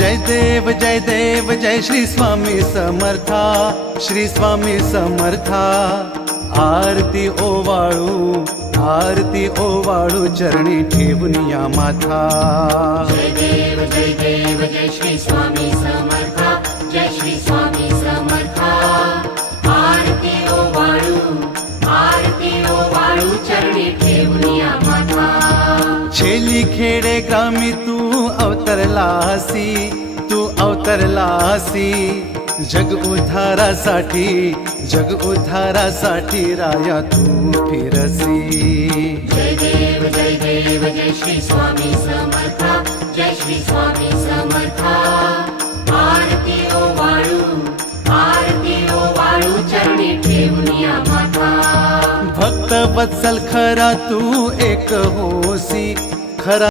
जय देव जय श्री स्वामी समर्था, श्री स्वामी समर्था। आरती ओवाळू चरणी ठेवून या माथा। जय देव जय श्री स्वामी समर्था, जय श्री स्वामी समर्था। आरती ओवाळू चरणी ठेवून या माथा। छेली खेडे ग्रामी तू अवतरलासी, जग उद्धारासाठी राया तू फिरसी। जय देव जय श्री स्वामी समर्था, जय श्री स्वामी समर्था। आरती ओवाळू चरणी ठेवून या माथा। भक्त वत्सल खरा तू एक होसी,